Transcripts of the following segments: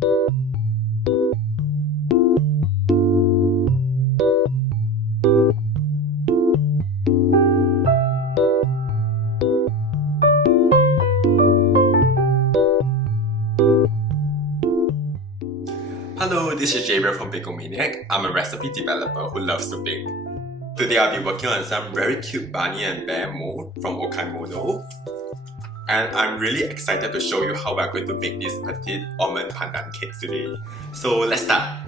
Hello, this is Javier from Bakeomaniac. I'm a recipe developer who loves to bake. Today I'll be working on some very cute bunny and bear mold from OKAIMONO. And I'm really excited to show you how we're going to make these Petite Almond Pandan Cakes today. So let's start!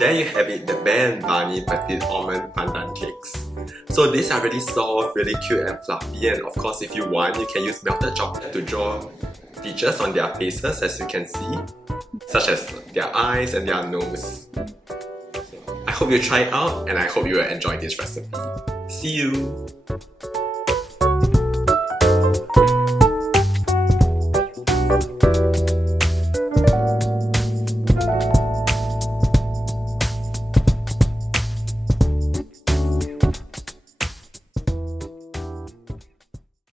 there you have it, the Bear and Bunny Petite Almond Pandan Cakes. So these are really soft, really cute and fluffy, and of course if you want, you can use melted chocolate to draw features on their faces, as you can see, such as their eyes and their nose. I hope you try it out, and I hope you will enjoy this recipe. See you!